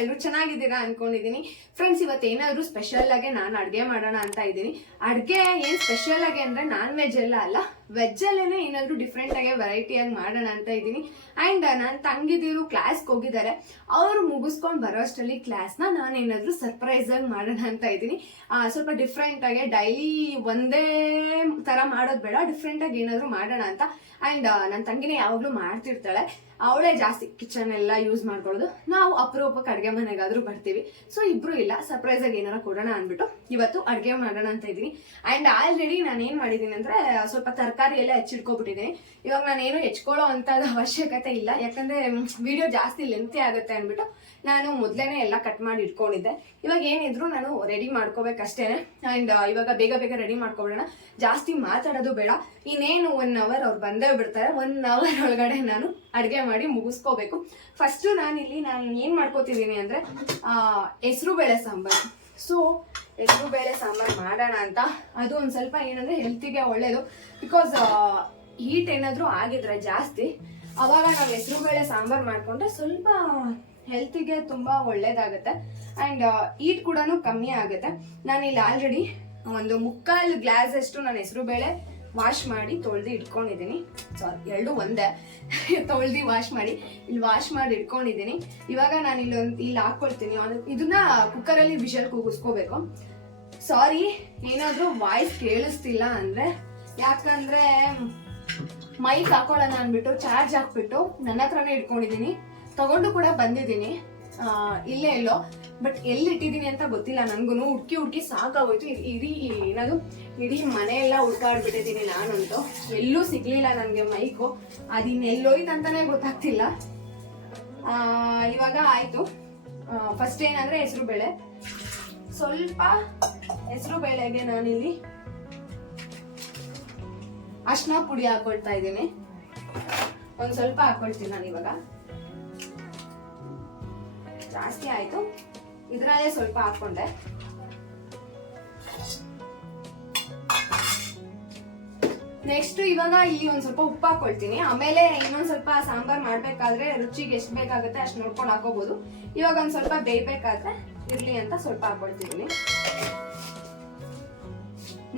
ಎಲ್ಲರೂ ಚೆನ್ನಾಗಿದ್ದೀರಾ ಅನ್ಕೊಂಡಿದ್ದೀನಿ ಫ್ರೆಂಡ್ಸ್ ಇವತ್ತು ಏನಾದರೂ ಸ್ಪೆಷಲ್ ಆಗಿ ನಾನು ಅಡುಗೆ ಮಾಡೋಣ ಅಂತ ಇದ್ದೀನಿ. ಅಡುಗೆ ಏನ್ ಸ್ಪೆಷಲ್ ಆಗಿ ಅಂದ್ರೆ ನಾನ್ ವೆಜ್ ಎಲ್ಲ ಅಲ್ಲ. ವೆಜ್ ಏನಾದರೂ ಏನಾದ್ರು ಡಿಫ್ರೆಂಟ್ ಆಗಿ ವೆರೈಟಿ ಆಗಿ ಮಾಡೋಣ ಅಂತ ಇದ್ದೀನಿ. ಅಂಡ್ ನನ್ನ ತಂಗಿದಿರು ಕ್ಲಾಸ್ಗೆ ಹೋಗಿದ್ದಾರೆ ಅವ್ರು ಮುಗಿಸ್ಕೊಂಡು ಬರೋ ಅಷ್ಟರಲ್ಲಿ ಕ್ಲಾಸ್ನ ನಾನು ಏನಾದರೂ ಸರ್ಪ್ರೈಸ್ ಆಗಿ ಮಾಡೋಣ ಅಂತ ಇದ್ದೀನಿ. ಸ್ವಲ್ಪ ಡಿಫ್ರೆಂಟ್ ಆಗಿ ಡೈಲಿ ಒಂದೇ ತರ ಮಾಡೋದು ಬೇಡ ಡಿಫ್ರೆಂಟಾಗಿ ಏನಾದ್ರು ಮಾಡೋಣ ಅಂತ. ಅಂಡ್ ನನ್ನ ತಂಗಿನೇ ಯಾವಾಗಲೂ ಮಾಡ್ತಿರ್ತಾಳೆ. ಅವಳೇ ಜಾಸ್ತಿ ಕಿಚನ್ ಎಲ್ಲ ಯೂಸ್ ಮಾಡ್ಕೊಳ್ಳೋದು. ನಾವು ಅಪರೂಪಕ್ಕೆ ಅಡುಗೆ ಮನೆಗಾದ್ರೂ ಬರ್ತೀವಿ. ಸೊ ಇಬ್ರು ಇಲ್ಲ. ಸರ್ಪ್ರೈಸ್ ಆಗಿ ಏನಾರ ಕೊಡೋಣ ಅಂದ್ಬಿಟ್ಟು ಇವತ್ತು ಅಡುಗೆ ಮಾಡೋಣ ಅಂತ ಇದ್ದೀನಿ. ಅಂಡ್ ಆಲ್ರೆಡಿ ನಾನು ಏನು ಮಾಡಿದ್ದೀನಿ ಅಂದ್ರೆ, ಸ್ವಲ್ಪ ತರಕಾರಿ ಎಲ್ಲ ಹೆಚ್ಚಿಟ್ಕೊಬಿಟ್ಟಿದ್ದೀನಿ. ಇವಾಗ ನಾನೇನು ಹೆಚ್ಕೊಳ್ಳೋ ಅಂತ ಅವಶ್ಯಕತೆ ಇಲ್ಲ. ಯಾಕಂದ್ರೆ ವಿಡಿಯೋ ಜಾಸ್ತಿ ಲೆಂತಿ ಆಗುತ್ತೆ ಅಂದ್ಬಿಟ್ಟು ನಾನು ಮೊದಲೇನೆ ಎಲ್ಲ ಕಟ್ ಮಾಡಿ ಇಟ್ಕೊಂಡಿದ್ದೆ. ಇವಾಗ ಏನಿದ್ರು ನಾನು ರೆಡಿ ಮಾಡ್ಕೋಬೇಕಷ್ಟೇನೆ. ಅಂಡ್ ಇವಾಗ ಬೇಗ ಬೇಗ ರೆಡಿ ಮಾಡ್ಕೊಬಿಡೋಣ. ಜಾಸ್ತಿ ಮಾತಾಡೋದು ಬೇಡ. ಇನ್ನೇನು ಒನ್ ಅವರ್ ಅವ್ರು ಬಂದೇ ಬಿಡ್ತಾರೆ. ಒನ್ ಅವರ್ ಒಳಗಡೆ ನಾನು ಅಡುಗೆ ಮಾಡಿ ಮುಗಿಸ್ಕೋಬೇಕು. ಫಸ್ಟು ನಾನಿಲ್ಲಿ ನಾನು ಏನು ಮಾಡ್ಕೋತಿದ್ದೀನಿ ಅಂದರೆ ಹೆಸರು ಬೇಳೆ ಸಾಂಬಾರು. ಸೊ ಹೆಸರು ಬೇಳೆ ಸಾಂಬಾರು ಮಾಡೋಣ ಅಂತ. ಅದು ಒಂದು ಸ್ವಲ್ಪ ಏನಂದರೆ ಹೆಲ್ತಿಗೆ ಒಳ್ಳೆಯದು ಬಿಕಾಸ್ ಹೀಟ್ ಏನಾದರೂ ಆಗಿದ್ರೆ ಜಾಸ್ತಿ, ಅವಾಗ ನಾವು ಹೆಸರು ಬೇಳೆ ಸಾಂಬಾರು ಮಾಡಿಕೊಂಡ್ರೆ ಸ್ವಲ್ಪ ಹೆಲ್ತಿಗೆ ತುಂಬ ಒಳ್ಳೇದಾಗುತ್ತೆ. ಆ್ಯಂಡ್ ಈಟ್ ಕೂಡ ಕಮ್ಮಿ ಆಗುತ್ತೆ. ನಾನು ಇಲ್ಲಿ ಆಲ್ರೆಡಿ ಒಂದು ಮುಕ್ಕಾಲು ಗ್ಲಾಸ್ ಅಷ್ಟು ನಾನು ಹೆಸರು ಬೇಳೆ ವಾಶ್ ಮಾಡಿ ತೊಳ್ದು ಇಟ್ಕೊಂಡಿದ್ದೀನಿ. ಸಾರಿ ಎರಡು ಒಂದೇ. ತೊಳ್ದು ವಾಶ್ ಮಾಡಿ. ಇಲ್ಲಿ ವಾಶ್ ಮಾಡಿ ಇಟ್ಕೊಂಡಿದ್ದೀನಿ. ಇವಾಗ ನಾನು ಇಲ್ಲೊಂದು ಇಲ್ಲಿ ಹಾಕ್ಕೊಳ್ತೀನಿ ಇದನ್ನ ಕುಕ್ಕರಲ್ಲಿ ವಿಷಲ್ ಕೂಗಿಸ್ಕೋಬೇಕು. ಸಾರಿ ಏನಾದರೂ ವಾಯ್ಸ್ ಕೇಳಿಸ್ತಿಲ್ಲ ಅಂದರೆ, ಯಾಕಂದರೆ ಮೈಕ್ ಹಾಕೊಳ್ಳೋಣ ಅಂದ್ಬಿಟ್ಟು ಚಾರ್ಜ್ ಹಾಕ್ಬಿಟ್ಟು ನನ್ನ ಹತ್ರನೇ ಇಟ್ಕೊಂಡಿದ್ದೀನಿ. ತಗೊಂಡು ಕೂಡ ಬಂದಿದ್ದೀನಿ. ಇಲ್ಲೇ ಎಲ್ಲೋ ಬಟ್ ಎಲ್ಲಿ ಇಟ್ಟಿದ್ದೀನಿ ಅಂತ ಗೊತ್ತಿಲ್ಲ. ನನಗೂ ಹುಡುಕಿ ಹುಡ್ಕಿ ಸಾಕಾಗೋಯ್ತು. ಇಡೀ ಏನದು, ಇಡೀ ಮನೆ ಎಲ್ಲ ಹುಡ್ಕಾಡ್ಬಿಟ್ಟಿದ್ದೀನಿ ನಾನಂತೂ. ಎಲ್ಲೂ ಸಿಗ್ಲಿಲ್ಲ ನನಗೆ ಮೈಕು. ಅಂತಾನೆ ಗೊತ್ತಾಗ್ತಿಲ್ಲ. ಇವಾಗ ಆಯ್ತು. ಫಸ್ಟ್ ಏನಂದ್ರೆ ಹೆಸರು ಬೇಳೆ. ಸ್ವಲ್ಪ ಹೆಸರು ಬೇಳೆಗೆ ನಾನಿಲ್ಲಿ ಅರ್ಶಿನ ಪುಡಿ ಹಾಕೊಳ್ತಾ ಇದ್ದೀನಿ. ಒಂದ್ ಸ್ವಲ್ಪ ಹಾಕೊಳ್ತೀನಿ ನಾನು ಇವಾಗ ಜಾಸ್ತಿ ಆಯ್ತು. ಇದ್ರಲ್ಲೇ ಸ್ವಲ್ಪ ಹಾಕೊಂಡೆ ನೆಕ್ಸ್ಟ್ ಇವಾಗ ಇಲ್ಲಿ ಒಂದ್ ಸ್ವಲ್ಪ ಉಪ್ಪು ಹಾಕೊಳ್ತೀನಿ. ಆಮೇಲೆ ಇನ್ನೊಂದ್ ಸ್ವಲ್ಪ ಸಾಂಬಾರ್ ಮಾಡ್ಬೇಕಾದ್ರೆ ರುಚಿಗೆ ಎಷ್ಟು ಬೇಕಾಗುತ್ತೆ ಅಷ್ಟು ನೋಡ್ಕೊಂಡು ಹಾಕೋಬಹುದು ಇವಾಗ ಒಂದ್ ಸ್ವಲ್ಪ ಬೇಯ್ಬೇಕಾದ್ರೆ ಇರ್ಲಿ ಅಂತ ಸ್ವಲ್ಪ ಹಾಕೊಳ್ತಿದೀನಿ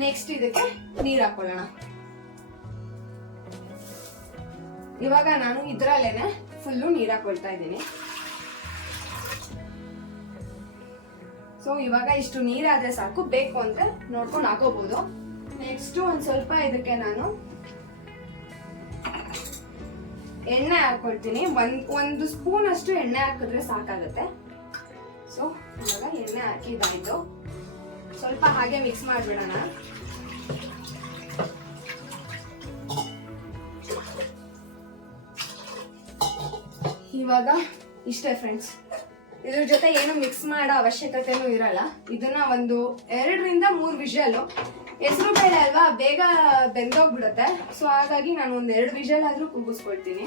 ನೆಕ್ಸ್ಟ್ ಇದಕ್ಕೆ ನೀರ್ ಹಾಕೊಳ್ಳೋಣ. ಇವಾಗ ನಾನು ಇದ್ರಲ್ಲೇನೆ ಫುಲ್ಲು ನೀರ್ ಹಾಕೊಳ್ತಾ ಇದ್ದೀನಿ. ಸೊ ಇವಾಗ ಇಷ್ಟು ನೀರಾದ್ರೆ ಸಾಕು. ಬೇಕು ಅಂದ್ರೆ ನೋಡ್ಕೊಂಡು ಹಾಕೋಬಹುದು ನೆಕ್ಸ್ಟ್ ಒಂದು ಸ್ವಲ್ಪ ಇದಕ್ಕೆ ನಾನು ಎಣ್ಣೆ ಹಾಕೊಳ್ತೀನಿ. ಒಂದು ಒಂದು ಸ್ಪೂನ್ ಅಷ್ಟು ಎಣ್ಣೆ ಹಾಕಿದ್ರೆ ಸಾಕಾಗುತ್ತೆ. ಸೊ ಇವಾಗ ಎಣ್ಣೆ ಹಾಕಿದಾಯ್ತು ಸ್ವಲ್ಪ ಹಾಗೆ ಮಿಕ್ಸ್ ಮಾಡ್ಬಿಡೋಣ. ಇವಾಗ ಇಷ್ಟೇ ಫ್ರೆಂಡ್ಸ್ ಇದ್ರ ಜೊತೆ ಏನು ಮಿಕ್ಸ್ ಮಾಡೋ ಅವಶ್ಯಕತೆನೂ ಇರಲ್ಲ. ಇದನ್ನ ಒಂದು ಎರಡರಿಂದ ಮೂರು ವಿಷಲ್. ಹೆಸರು ಬೇಳೆ ಅಲ್ವಾ, ಬೇಗ ಬೆಂದೋಗ್ಬಿಡುತ್ತೆ. ಸೊ ಹಾಗಾಗಿ ನಾನು ಒಂದ್ ಎರಡು ವಿಷಲ್ ಆದ್ರೂ ಕೂಗಿಸ್ಕೊಳ್ತೀನಿ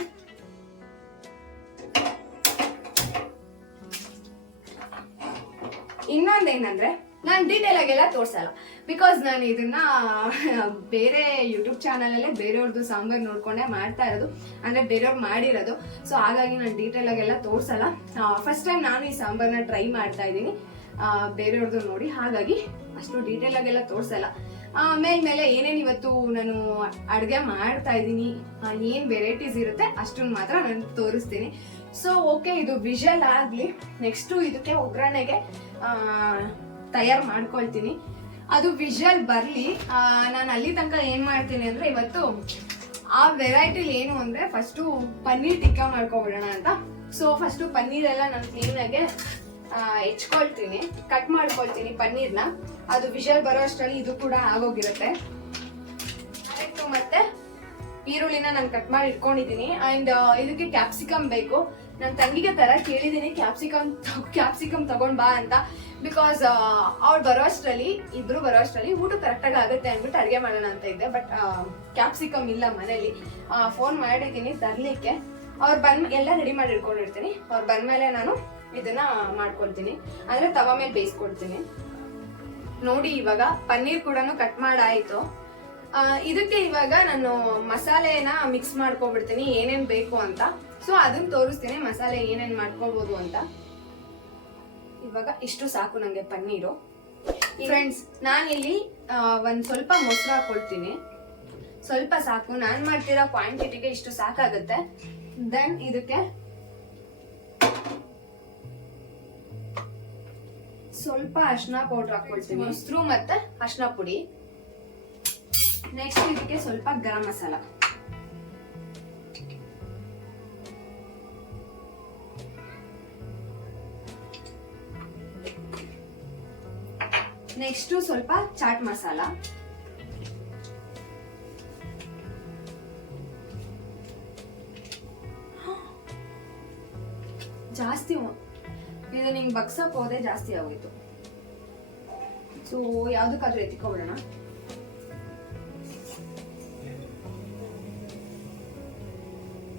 ಇನ್ನೊಂದೇನಂದ್ರೆ, ನಾನು ಡೀಟೇಲ್ ಎಲ್ಲ ತೋರ್ಸಲ್ಲ. ಬಿಕಾಸ್ ನಾನು ಇದನ್ನ, ಬೇರೆ ಯೂಟ್ಯೂಬ್ ಚಾನಲಲ್ಲೇ ಬೇರೆಯವ್ರದ್ದು ಸಾಂಬಾರ್ ನೋಡ್ಕೊಂಡೆ ಮಾಡ್ತಾ ಇರೋದು. ಅಂದ್ರೆ ಬೇರೆಯವ್ರು ಮಾಡಿರೋದು. ಸೊ ಹಾಗಾಗಿ ನಾನು ಡೀಟೇಲ್ ಆಗೆಲ್ಲ ತೋರ್ಸಲ್ಲ. ಫಸ್ಟ್ ಟೈಮ್ ನಾನು ಈ ಸಾಂಬಾರ್ನ ಟ್ರೈ ಮಾಡ್ತಾ ಇದ್ದೀನಿ. ಬೇರೆಯವ್ರದ್ದು ನೋಡಿ. ಹಾಗಾಗಿ ಅಷ್ಟು ಡೀಟೇಲ್ ಆಗೆಲ್ಲ ತೋರ್ಸಲ್ಲ. ಮೇಲೆ ಮೇಲೆ ಏನೇನು ಇವತ್ತು ನಾನು ಅಡುಗೆ ಮಾಡ್ತಾ ಇದ್ದೀನಿ ಏನು ವೆರೈಟೀಸ್ ಇರುತ್ತೆ ಅಷ್ಟನ್ನು ಮಾತ್ರ ನಾನು ತೋರಿಸ್ತೀನಿ. ಸೊ ಓಕೆ ಇದು ವಿಷಲ್ ಆಗಲಿ. ನೆಕ್ಸ್ಟು ಇದಕ್ಕೆ ಒಗ್ಗರಣೆಗೆ ತಯಾರು ಮಾಡ್ಕೊಳ್ತೀನಿ. ಅದು ವಿಷಲ್ ಬರಲಿ ನಾನು ಅಲ್ಲಿ ತನಕ ಏನು ಮಾಡ್ತೀನಿ ಅಂದರೆ ಇವತ್ತು ಆ ವೆರೈಟಿಲಿ ಏನು ಅಂದರೆ ಫಸ್ಟು ಪನ್ನೀರ್ ಟಿಕ್ಕ ಮಾಡ್ಕೊಬಿಡೋಣ ಅಂತ. ಸೊ ಫಸ್ಟು ಪನ್ನೀರೆಲ್ಲ ನಾನು ಕ್ಲೀನಾಗೆ ಹೆಚ್ಕೊಳ್ತೀನಿ. ಕಟ್ ಮಾಡ್ಕೊಳ್ತೀನಿ ಪನ್ನೀರ್ನ. ಅದು ವಿಷಲ್ ಬರೋ ಅಷ್ಟರಲ್ಲಿ ಇದು ಕೂಡ ಆಗೋಗಿರುತ್ತೆ. ಮತ್ತೆ ಈರುಳ್ಳಿನ ನಾನು ಕಟ್ ಮಾಡಿ ಇಟ್ಕೊಂಡಿದ್ದೀನಿ. ಅಂಡ್ ಇದಕ್ಕೆ ಕ್ಯಾಪ್ಸಿಕಮ್ ಬೇಕು. ನನ್ನ ತಂಗಿಗೆ ತರ ಕೇಳಿದ್ದೀನಿ ಕ್ಯಾಪ್ಸಿಕಮ್ ಕ್ಯಾಪ್ಸಿಕಮ್ ತಗೊಂಡ್ ಬಾ ಅಂತ. ಬಿಕಾಸ್ ಅವ್ರು ಬರೋ ಅಷ್ಟರಲ್ಲಿ, ಇಬ್ರು ಬರೋ ಅಷ್ಟರಲ್ಲಿ ಊಟ ಕರೆಕ್ಟಾಗಿ ಆಗುತ್ತೆ ಅಂದ್ಬಿಟ್ಟು ಅಡುಗೆ ಮಾಡೋಣ ಅಂತ ಇದ್ದೆ. ಬಟ್ ಕ್ಯಾಪ್ಸಿಕಮ್ ಇಲ್ಲ ಮನೇಲಿ. ಫೋನ್ ಮಾಡಿದ್ದೀನಿ ತರ್ಲಿಕ್ಕೆ. ಅವ್ರು ಬಂದ್, ಎಲ್ಲ ರೆಡಿ ಮಾಡಿ ಇಟ್ಕೊಂಡಿರ್ತೀನಿ. ಅವ್ರು ಬಂದ್ಮೇಲೆ ನಾನು ಇದನ್ನ ಮಾಡ್ಕೊಳ್ತೀನಿ. ಅಂದ್ರೆ ತವ ಮೇಲೆ ಬೇಯಿಸ್ಕೊಡ್ತೀನಿ. ನೋಡಿ, ಇವಾಗ ಪನ್ನೀರ್ ಕೂಡ ಕಟ್ ಮಾಡಾಯಿತು. ಇದಕ್ಕೆ ಇವಾಗ ನಾನು ಮಸಾಲೆನ ಮಿಕ್ಸ್ ಮಾಡ್ಕೊಬಿಡ್ತೀನಿ ಏನೇನ್ ಬೇಕು ಅಂತ. ಸೊ ಅದನ್ನ ತೋರಿಸ್ತೀನಿ. ಮಸಾಲೆ ಏನೇನ್ ಮಾಡ್ಕೊಳ್ಬೋದು ಅಂತ. ಇವಾಗ ಇಷ್ಟು ಸಾಕು ನಂಗೆ ಪನ್ನೀರು. ಫ್ರೆಂಡ್ಸ್ ನಾನಿಲ್ಲಿ ಒಂದ್ ಸ್ವಲ್ಪ ಮೊಸರು ಹಾಕೊಳ್ತೀನಿ. ಸ್ವಲ್ಪ ಸಾಕು. ನಾನ್ ಮಾಡ್ತಿರೋ ಕ್ವಾಂಟಿಟಿಗೆ ಇಷ್ಟು ಸಾಕಾಗುತ್ತೆ. ದೆನ್ ಇದಕ್ಕೆ ಸ್ವಲ್ಪ ಅರ್ಶಿನ ಪೌಡರ್ ಹಾಕೊಳ್ತೀನಿ. ಮೊಸರು ಮತ್ತೆ ಅರ್ಶಿನ ಪುಡಿ. ನೆಕ್ಸ್ಟ್ ಇದಕ್ಕೆ ಸ್ವಲ್ಪ ಗರಂ ಮಸಾಲ. ನೆಕ್ಸ್ಟ್ ಸ್ವಲ್ಪ ಚಾಟ್ ಮಸಾಲ. ಜಾಸ್ತಿ ಇದು ನಿಂಗೆ ಬಗ್ಸಕ್ ಹೋದೆ ಜಾಸ್ತಿ ಆಗೋಯ್ತು. ಸೊ ಯಾವ್ದಕ್ಕಾದ್ರೂ ಎತ್ತಿಕೊಬಿಡೋಣ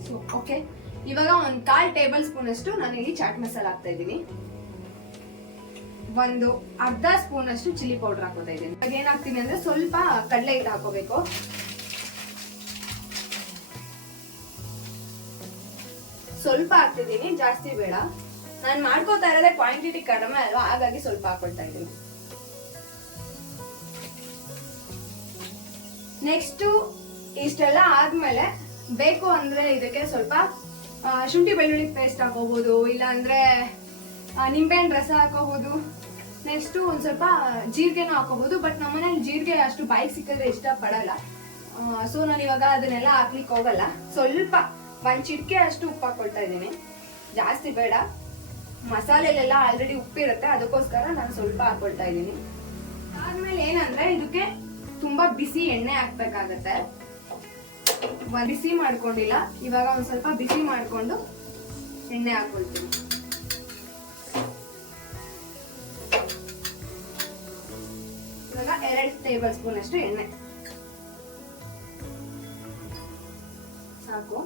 ಸೊ ಓಕೆ ಇವಾಗ ಒಂದ್ ಕಾಲ್ ಟೇಬಲ್ ಸ್ಪೂನ್ ಅಷ್ಟು ನಾನು ಇಲ್ಲಿ ಚಾಟ್ ಮಸಾಲ ಹಾಕ್ತಾ ಇದ್ದೀನಿ. ಒಂದು ಅರ್ಧ ಸ್ಪೂನ್ ಅಷ್ಟು ಚಿಲ್ಲಿ ಪೌಡರ್ ಹಾಕೋತಾ ಇದ್ದೀನಿ. ಇವಾಗ ಏನ್ ಹಾಕ್ತೀನಿ ಅಂದ್ರೆ ಸ್ವಲ್ಪ ಕಡಲೆ ಹಿಟ್ಟು ಹಾಕೋಬೇಕು. ಸ್ವಲ್ಪ ಹಾಕ್ತಿದ್ದೀನಿ, ಜಾಸ್ತಿ ಬೇಡ. ನಾನು ಮಾಡ್ಕೋತಾ ಇರೋದೇ ಕ್ವಾಂಟಿಟಿ ಕಡಿಮೆ ಅಲ್ವಾ, ಹಾಗಾಗಿ ಸ್ವಲ್ಪ ಹಾಕೊಳ್ತಾ ಇದ್ದೀನಿ. ನೆಕ್ಸ್ಟ್ ಇಷ್ಟೆಲ್ಲ ಆದ್ಮೇಲೆ ಬೇಕು ಅಂದ್ರೆ ಇದಕ್ಕೆ ಸ್ವಲ್ಪ ಶುಂಠಿ ಬೆಳ್ಳುಳ್ಳಿ ಪೇಸ್ಟ್ ಹಾಕೋಬಹುದು ಇಲ್ಲ ಅಂದ್ರೆ ನಿಂಬೆಹಣ್ಣು ರಸ ಹಾಕೋಬಹುದು ನೆಕ್ಸ್ಟ್ ಒಂದು ಸ್ವಲ್ಪ ಜೀರಿಗೆನೂ ಹಾಕೋಬಹುದು ಬಟ್ ನಮ್ಮನೇಲಿ ಜೀರಿಗೆ ಅಷ್ಟು ಬಾಯಿಗೆ ಸಿಕ್ಕಿದ್ರೆ ಇಷ್ಟಪಡಲ್ಲ. ಸೊ ನಾನು ಇವಾಗ ಅದನ್ನೆಲ್ಲ ಹಾಕ್ಲಿಕ್ಕೆ ಹೋಗಲ್ಲ. ಸ್ವಲ್ಪ ಒಂದು ಚಿಟಿಕೆ ಅಷ್ಟು ಉಪ್ಪು ಹಾಕೊಳ್ತಾ ಇದ್ದೀನಿ. ಜಾಸ್ತಿ ಬೇಡ. ಮಸಾಲೆಲೆಲ್ಲ ಆಲ್ರೆಡಿ ಉಪ್ಪಿರುತ್ತೆ ಅದಕ್ಕೋಸ್ಕರ ನಾನು ಸ್ವಲ್ಪ ಹಾಕೊಳ್ತಾ ಇದ್ದೀನಿ. ಆದ್ಮೇಲೆ ಏನಂದ್ರೆ ಇದಕ್ಕೆ ತುಂಬಾ ಬಿಸಿ ಎಣ್ಣೆ ಹಾಕ್ಬೇಕಾಗತ್ತೆ. ಬಿಸಿ ಮಾಡ್ಕೊಂಡಿಲ್ಲ, ಇವಾಗ ಒಂದ್ ಸ್ವಲ್ಪ ಬಿಸಿ ಮಾಡ್ಕೊಂಡು ಎಣ್ಣೆ ಹಾಕೊಳ್ತೀನಿ. ಟೇಬಲ್ ಸ್ಪೂನ್ ಅಷ್ಟು ಎಣ್ಣೆ. ಸಾಕು.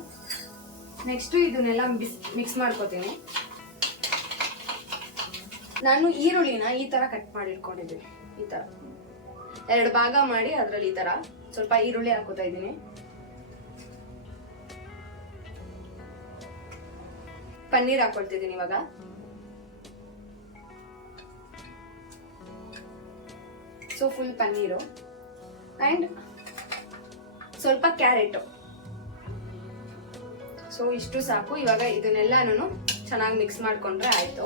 ನೆಕ್ಸ್ಟ್ ಇದನ್ನೆಲ್ಲ ಮಿಕ್ಸ್ ಮಾಡ್ಕೋತೀನಿ. ನಾನು ಈರುಳ್ಳಿನ ಈ ತರ ಕಟ್ ಮಾಡಿ ಇಟ್ಕೊಂಡಿದ್ದೀನಿ ಈ ತರ. ಎರಡು ಭಾಗ ಮಾಡಿ ಅದರಲ್ಲಿ ಈ ತರ. ಸ್ವಲ್ಪ ಈರುಳ್ಳಿ ಹಾಕೋತಾ ಇದ್ದೀನಿ. ಪನ್ನೀರ್ ಹಾಕೊಳ್ತಿದ್ದೀನಿ ಇವಾಗ. ಸೊ ಫುಲ್ ಪನ್ನೀರು ಅಂಡ್ ಸ್ವಲ್ಪ ಕ್ಯಾರೆಟ್. ಸೊ ಇಷ್ಟು ಸಾಕು, ಇವಾಗ ಇದನ್ನೆಲ್ಲಾನು ಚೆನ್ನಾಗಿ ಮಿಕ್ಸ್ ಮಾಡ್ಕೊಂಡ್ರೆ ಆಯ್ತು.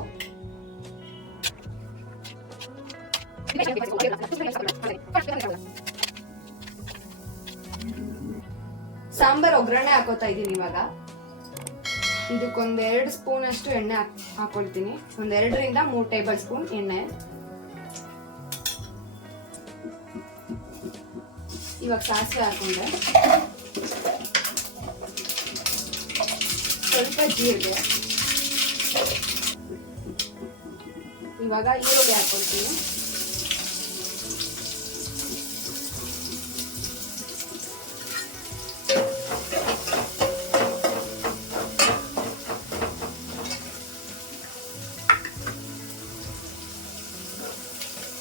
ಸಾಂಬಾರ್ ಒಗ್ಗರಣೆ ಹಾಕೋತಾ ಇದ್ದೀನಿ ಇವಾಗ. ಇದಕ್ಕೊಂದೆರಡು ಸ್ಪೂನ್ ಅಷ್ಟು ಎಣ್ಣೆ ಹಾಕ್- ಹಾಕೊಳ್ತೀನಿ. ಒಂದೆರಡರಿಂದ ಮೂರ್ ಟೇಬಲ್ ಸ್ಪೂನ್ ಎಣ್ಣೆ. ಇವಾಗ ಸಾಸಿವೆ ಹಾಕೊಂಡೆ. ಸ್ವಲ್ಪ ಜೀರಿಗೆ. ಇವಾಗ ಈರುಳ್ಳಿ ಹಾಕೊಳ್ತೀನಿ.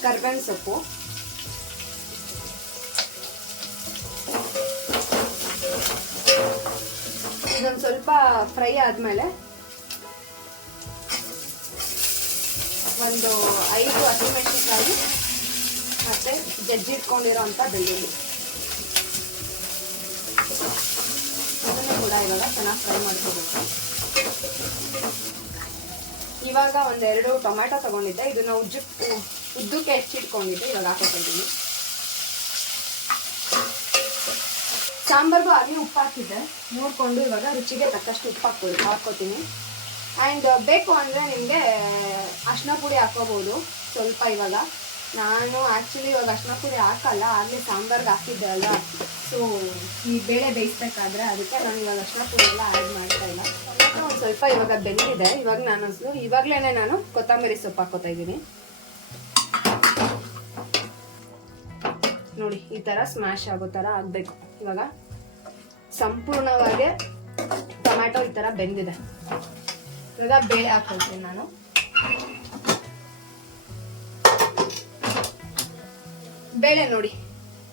ಕರ್ಬೇವಿನ ಸೊಪ್ಪು. ಫ್ರೈ ಆದಮೇಲೆ ಒಂದು ಐದು ಹಸಿಮೆಣಸಿನಕಾಯಿ ಮತ್ತೆ ಜಜ್ಜಿಟ್ಕೊಂಡಿರೋಂಥ ಬೆಳ್ಳುಳ್ಳಿ. ಅದನ್ನು ಕೂಡ ಇವಾಗ ಚೆನ್ನಾಗಿ ಫ್ರೈ ಮಾಡ್ಕೋಬೇಕು. ಇವಾಗ ಒಂದೆರಡು ಟೊಮ್ಯಾಟೊ ತಗೊಂಡಿದ್ದೆ. ಇದನ್ನ ಉಜ್ಜು ಉದ್ದಕ್ಕೆ ಹೆಚ್ಚಿಟ್ಕೊಂಡಿದ್ದೆ. ಇವಾಗ ಹಾಕೋತಿದ್ದೀನಿ ಸಾಂಬಾರ್ಗೂ ಆಗಲಿ ಉಪ್ಪು ಹಾಕಿದ್ದೆ. ನೋಡಿಕೊಂಡು ಇವಾಗ ರುಚಿಗೆ ತಕ್ಕಷ್ಟು ಉಪ್ಪು ಹಾಕ್ಬೋದು ಹಾಕ್ಕೋತೀನಿ. ಆ್ಯಂಡ್ ಬೇಕು ಅಂದರೆ ನಿಮಗೆ ಅರ್ಶಿನ ಪುಡಿ ಹಾಕೋಬೋದು ಸ್ವಲ್ಪ ಇವಾಗ. ನಾನು ಆ್ಯಕ್ಚುಲಿ ಇವಾಗ ಅರ್ಶಿನ ಪುಡಿ ಹಾಕಲ್ಲ ಆಗಲೇ ಸಾಂಬಾರ್ಗೆ ಹಾಕಿದ್ದೆ ಅಲ್ಲ ಸೊ ಈ ಬೇಳೆ ಬೇಯಿಸ್ಬೇಕಾದ್ರೆ ಅದಕ್ಕೆ ನಾನು ಇವಾಗ ಅರ್ಶಿನ ಪುಡಿ ಎಲ್ಲ ಆ್ಯಡ್ ಮಾಡ್ತಾ ಇಲ್ಲ. ಒಂದು ಸ್ವಲ್ಪ ಇವಾಗ ಬೆಂದಿದೆ. ಇವಾಗ ನಾನು ಇವಾಗಲೇ ನಾನು ಕೊತ್ತಂಬರಿ ಸೊಪ್ಪು ಹಾಕೋತಾ ಇದ್ದೀನಿ. ನೋಡಿ, ಈ ಥರ ಸ್ಮ್ಯಾಶ್ ಆಗೋ ಥರ ಆಗಬೇಕು. ಇವಾಗ ಸಂಪೂರ್ಣವಾಗಿ ಟೊಮ್ಯಾಟೊ ಈ ಥರ ಬೆಂದಿದೆ. ಇವಾಗ ಬೇಳೆ ಹಾಕೊಳ್ತೀನಿ ನಾನು. ಬೇಳೆ ನೋಡಿ,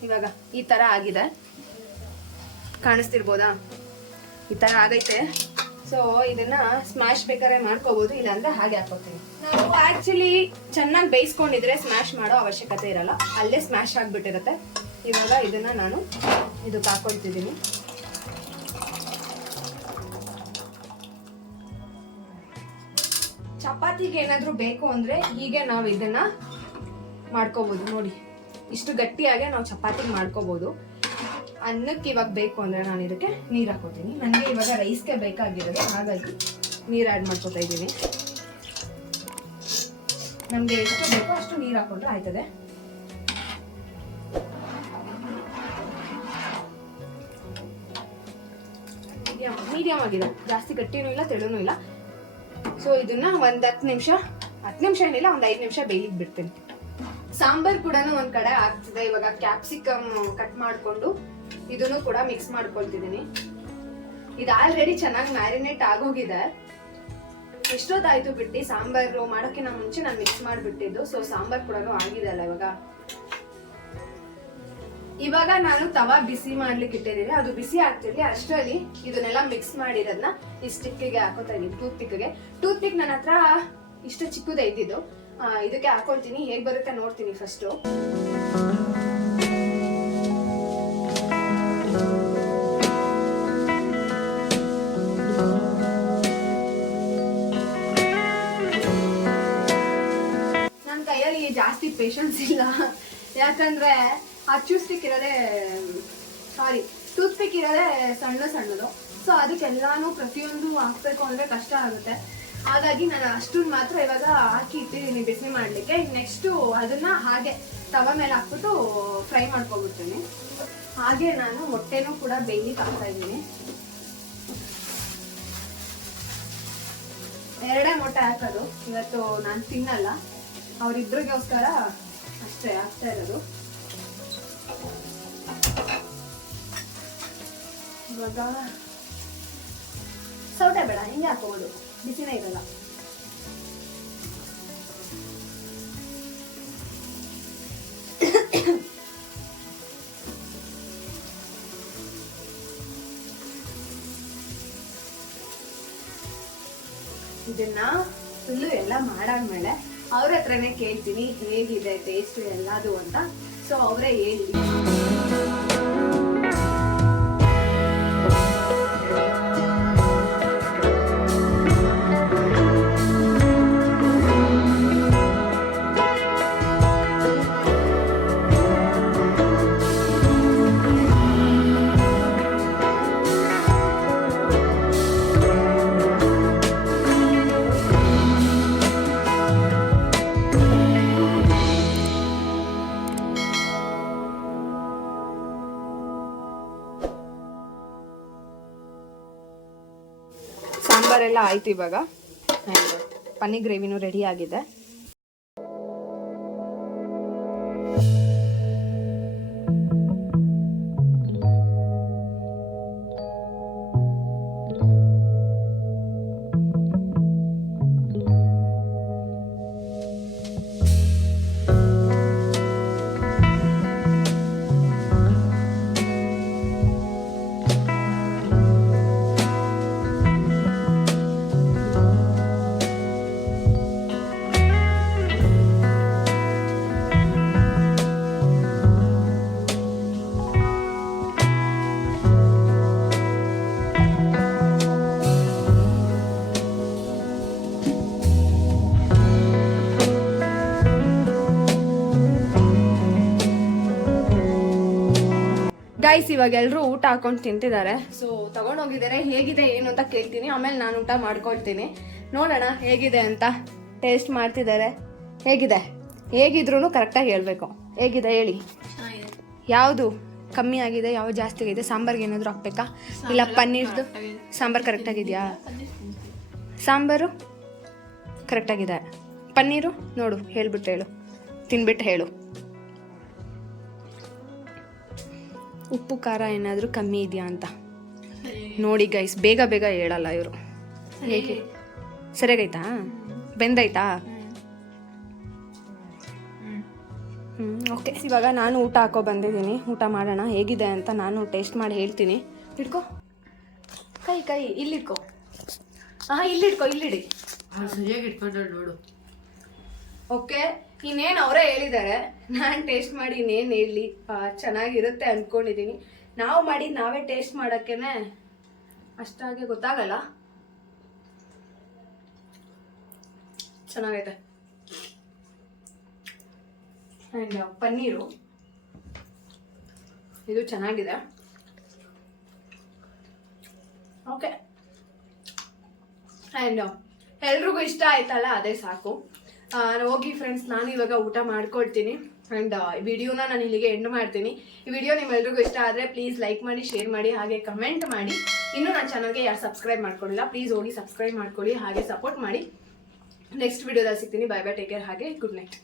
ಇವಾಗ ಈ ಥರ ಆಗಿದೆ. ಕಾಣಿಸ್ತಿರ್ಬೋದಾ? ಈ ಥರ ಆಗೈತೆ. ಸೊ ಇದನ್ನ ಸ್ಮ್ಯಾಶ್ ಬೇಕಾದ್ರೆ ಮಾಡ್ಕೋಬಹುದು ಇಲ್ಲಾಂದ್ರೆ ಹಾಗೆ ಹಾಕೋತೀನಿ ನಾವು ಆಕ್ಚುಲಿ ಚೆನ್ನಾಗಿ ಬೇಯಿಸ್ಕೊಂಡಿದ್ರೆ ಸ್ಮ್ಯಾಶ್ ಮಾಡೋ ಅವಶ್ಯಕತೆ ಇರಲ್ಲ. ಅಲ್ಲೇ ಸ್ಮ್ಯಾಶ್ ಆಗ್ಬಿಟ್ಟಿರುತ್ತೆ. ಇವಾಗ ಇದನ್ನ ನಾನು ಇದಕ್ಕೆ ಹಾಕೊಳ್ತಿದ್ದೀನಿ. ಚಪಾತಿಗೆ ಏನಾದರೂ ಬೇಕು ಅಂದ್ರೆ ಹೀಗೆ ನಾವು ಇದನ್ನ ಮಾಡ್ಕೋಬಹುದು ನೋಡಿ, ಇಷ್ಟು ಗಟ್ಟಿಯಾಗೆ ನಾವು ಚಪಾತಿಗೆ ಮಾಡ್ಕೋಬಹುದು ಅನ್ನಕ್ಕೆ ಇವಾಗ ಬೇಕು ಅಂದ್ರೆ ನಾನು ಇದಕ್ಕೆ ನೀರು ಹಾಕೋತೀನಿ. ನನಗೆ ಇವಾಗ ರೈಸ್ಗೆ ಬೇಕಾಗಿರೋದು, ಹಾಗಾಗಿ ನೀರು ಆ್ಯಡ್ ಮಾಡ್ಕೋತಾ ಇದ್ದೀನಿ. ನಮಗೆ ಎಷ್ಟು ಬೇಕೋ ಅಷ್ಟು ನೀರು ಹಾಕೊಂಡ್ರೆ ಆಯ್ತದೆ. ಮೀಡಿಯಂ ಆಗಿದೆ. ಜಾಸ್ತಿ ಗಟ್ಟಿನೂ ಇಲ್ಲ, ತೆಳುನೂ ಇಲ್ಲ. ಸೊ ಇದನ್ನ ಒಂದ್ ಹತ್ತು ನಿಮಿಷ ಹತ್ತು ನಿಮಿಷ ಏನಿಲ್ಲ, ಒಂದ್ ಐದು ನಿಮಿಷ ಬೇಯಿಗೆ ಬಿಡ್ತೀನಿ. ಸಾಂಬಾರ್ ಕೂಡ ಒಂದ್ ಕಡೆ ಆಗ್ತಿದೆ. ಇವಾಗ ಕ್ಯಾಪ್ಸಿಕಮ್ ಕಟ್ ಮಾಡ್ಕೊಂಡು ಇದನ್ನು ಕೂಡ ಮಿಕ್ಸ್ ಮಾಡ್ಕೊಳ್ತಿದ್ದೀನಿ. ಇದು ಆಲ್ರೆಡಿ ಚೆನ್ನಾಗಿ ಮ್ಯಾರಿನೇಟ್ ಆಗೋಗಿದೆ. ಎಷ್ಟೊತ್ತಾಯ್ತು ಬಿಟ್ಟು? ಸಾಂಬಾರು ಮಾಡೋಕ್ಕಿಂತ ಮುಂಚೆ ನಾನು ಮಿಕ್ಸ್ ಮಾಡಿಬಿಟ್ಟಿದ್ದು. ಸೊ ಸಾಂಬಾರ್ ಕೂಡ ಆಗಿದೆ ಅಲ್ಲ ಇವಾಗ. ಇವಾಗ ನಾನು ತವಾ ಬಿಸಿ ಮಾಡ್ಲಿಕ್ಕೆ ಇಟ್ಟಿದ್ದೀನಿ. ಅದು ಬಿಸಿ ಆಗ್ತಿರ್ಲಿ ಅಷ್ಟರಲ್ಲಿ ಇದನ್ನೆಲ್ಲ ಮಿಕ್ಸ್ ಮಾಡಿರೋದನ್ನ ಈ ಸ್ಟಿಕ್ಕಿಗೆ ಹಾಕೋತಾ ಇದ್ದೀನಿ ಟೂತ್ ಪಿಕ್ಗೆ ಟೂತ್ ಪಿಕ್ ನನ್ನ ಹತ್ರ ಇಷ್ಟು ಚಿಕ್ಕದೇ ಇದ್ದಿದ್ದು. ಇದಕ್ಕೆ ಹಾಕೊಳ್ತೀನಿ. ಹೇಗೆ ಬರುತ್ತೆ ನೋಡ್ತೀನಿ ಫಸ್ಟು ನನ್ನ ಕೈಯಲ್ಲಿ ಜಾಸ್ತಿ ಪೇಷನ್ಸ್ ಇಲ್ಲ. ಯಾಕಂದ್ರೆ ಅಚ್ಚು ಸ್ಟಿಕ್ ಇರೋದೇ ಸಾರಿ ಟೂತ್ ಪಿಕ್ ಇರೋದೇ ಸಣ್ಣ ಸಣ್ಣದು. ಸೊ ಅದಕ್ಕೆಲ್ಲಾನು ಪ್ರತಿಯೊಂದು ಹಾಕ್ಬೇಕು ಅಂದ್ರೆ ಕಷ್ಟ ಆಗುತ್ತೆ. ಹಾಗಾಗಿ ನಾನು ಅಷ್ಟನ್ನ ಮಾತ್ರ ಇವಾಗ ಹಾಕಿ ಇಟ್ಟಿದ್ದೀನಿ, ಬಿಸಿ ಮಾಡಲಿಕ್ಕೆ. ನೆಕ್ಸ್ಟು ಅದನ್ನ ಹಾಗೆ ತವ ಮೇಲೆ ಹಾಕ್ಬಿಟ್ಟು ಫ್ರೈ ಮಾಡ್ಕೊಬಿಡ್ತೀನಿ ಹಾಗೆ ನಾನು ಮೊಟ್ಟೆನೂ ಕೂಡ ಬೇಯ್ಲಿಕ್ಕೆ ಹಾಕ್ತಾ ಇದ್ದೀನಿ. ಎರಡೇ ಮೊಟ್ಟೆ ಹಾಕೋದು. ಇವತ್ತು ನಾನು ತಿನ್ನಲ್ಲ. ಅವರಿಬ್ಬರಿಗೋಸ್ಕರ ಅಷ್ಟೇ, ಹಾಕ್ತಾ ಇರೋದು. ಇವಾಗ ಸೌಟೆ ಬೇಡ, ಹಿಂಗೆ ಹಾಕೋಬೋದು ಬಿಸಿನೇ ಇರಲ್ಲ. ಇದನ್ನ ಫುಲ್ಲು ಎಲ್ಲ ಮಾಡಾದ್ಮೇಲೆ ಅವ್ರ ಹತ್ರನೇ ಕೇಳ್ತೀನಿ, ಹೇಗಿದೆ ಟೇಸ್ಟ್ ಎಲ್ಲದು ಅಂತ. ಸೊ ಅವರೇ ಹೇಳಿ. ಆಯ್ತು ಇವಾಗ. ಪನ್ನೀರ್ ಗ್ರೇವಿನೂ ರೆಡಿ ಆಗಿದೆ. ಗೈಸ್ ಇವಾಗ ಎಲ್ಲರೂ ಊಟ ಹಾಕೊಂಡು ತಿಂತಿದ್ದಾರೆ. ಸೊ ತಗೊಂಡೋಗಿದ್ದಾರೆ. ಹೇಗಿದೆ ಏನು ಅಂತ ಕೇಳ್ತೀನಿ. ಆಮೇಲೆ ನಾನು ಊಟ ಮಾಡ್ಕೊಳ್ತೀನಿ. ನೋಡೋಣ ಹೇಗಿದೆ ಅಂತ ಟೇಸ್ಟ್ ಮಾಡ್ತಿದ್ದಾರೆ. ಹೇಗಿದೆ? ಹೇಗಿದ್ರು ಕರೆಕ್ಟಾಗಿ ಹೇಳಬೇಕು. ಹೇಗಿದೆ ಹೇಳಿ? ಯಾವುದು ಕಮ್ಮಿ ಆಗಿದೆ ಯಾವ್ದು ಜಾಸ್ತಿ ಆಗಿದೆ? ಸಾಂಬಾರ್ಗೆ ಏನಾದರೂ ಹಾಕ್ಬೇಕಾ? ಇಲ್ಲ ಪನ್ನೀರ್ದು? ಸಾಂಬಾರು ಕರೆಕ್ಟಾಗಿದೆಯಾ ಸಾಂಬಾರು ಕರೆಕ್ಟಾಗಿದೆ ಪನ್ನೀರು? ನೋಡು ಹೇಳ್ಬಿಟ್ಟು ಹೇಳು. ತಿನ್ಬಿಟ್ಟು ಹೇಳು. ಉಪ್ಪು ಖಾರ ಏನಾದರೂ ಕಮ್ಮಿ ಇದೆಯಾ ಅಂತ? ನೋಡಿ ಗೈಸ್ ಬೇಗ ಬೇಗ ಹೇಳಲ್ಲ ಇವರು. ಹೇಗೆ ಸರಿಯಾಗೈತಾ? ಬೆಂದೈತಾ ಹ್ಞೂ ಓಕೆ ಇವಾಗ ನಾನು ಊಟ ಹಾಕೋ ಬಂದಿದ್ದೀನಿ. ಊಟ ಮಾಡೋಣ ಹೇಗಿದೆ ಅಂತ ನಾನು ಟೇಸ್ಟ್ ಮಾಡಿ ಹೇಳ್ತೀನಿ. ಇಟ್ಕೋ ಕೈ ಕೈ ಇಲ್ಲಿಟ್ಕೋ ಹಾಂ ಇಲ್ಲಿಟ್ಕೋ ಇಲ್ಲಿಡಿ. ಹೇಗೆ ಸರಿಯಾಗಿ ಇಟ್ಕೊಂಡಳು ನೋಡು. ಓಕೆ ಇನ್ನೇನು ಅವರೇ ಹೇಳಿದ್ದಾರೆ ನಾನು ಟೇಸ್ಟ್ ಮಾಡಿ ಇನ್ನೇನು ಹೇಳಿ? ಚೆನ್ನಾಗಿರುತ್ತೆ ಅಂದ್ಕೊಂಡಿದ್ದೀನಿ ನಾವು ಮಾಡಿ ನಾವೇ ಟೇಸ್ಟ್ ಮಾಡೋಕ್ಕೇನೆ ಅಷ್ಟಾಗಿ ಗೊತ್ತಾಗಲ್ಲ. ಚೆನ್ನಾಗೈತೆ. ಆ್ಯಂಡ್ ಪನ್ನೀರು. ಇದು ಚೆನ್ನಾಗಿದೆ. ಓಕೆ ಆ್ಯಂಡ್ ಎಲ್ರಿಗೂ ಇಷ್ಟ ಆಯ್ತಲ್ಲ, ಅದೇ ಸಾಕು. ಹೋಗಿ ಫ್ರೆಂಡ್ಸ್ ನಾನು ಇವಾಗ ಊಟ ಮಾಡ್ಕೊಳ್ತೀನಿ ಆ್ಯಂಡ್ ವಿಡಿಯೋನ ನಾನು ಇಲ್ಲಿಗೆ ಎಂಡ್ ಮಾಡ್ತೀನಿ. ಈ ವಿಡಿಯೋ ನಿಮ್ಮೆಲ್ರಿಗೂ ಇಷ್ಟ ಆದರೆ ಪ್ಲೀಸ್ ಲೈಕ್ ಮಾಡಿ ಶೇರ್ ಮಾಡಿ, ಹಾಗೆ ಕಮೆಂಟ್ ಮಾಡಿ. ಇನ್ನೂ ನನ್ನ ಚಾನಲ್ಗೆ ಯಾರು ಸಬ್ಸ್ಕ್ರೈಬ್ ಮಾಡ್ಕೊಳ್ಳಿಲ್ಲ ಪ್ಲೀಸ್ ಹೋಗಿ ಸಬ್ಸ್ಕ್ರೈಬ್ ಮಾಡ್ಕೊಳ್ಳಿ, ಹಾಗೆ ಸಪೋರ್ಟ್ ಮಾಡಿ. ನೆಕ್ಸ್ಟ್ ವಿಡಿಯೋದಲ್ಲಿ ಸಿಗ್ತೀನಿ. ಬೈ ಬೈ ಟೇಕ್ ಕೇರ್ ಹಾಗೆ ಗುಡ್ ನೈಟ್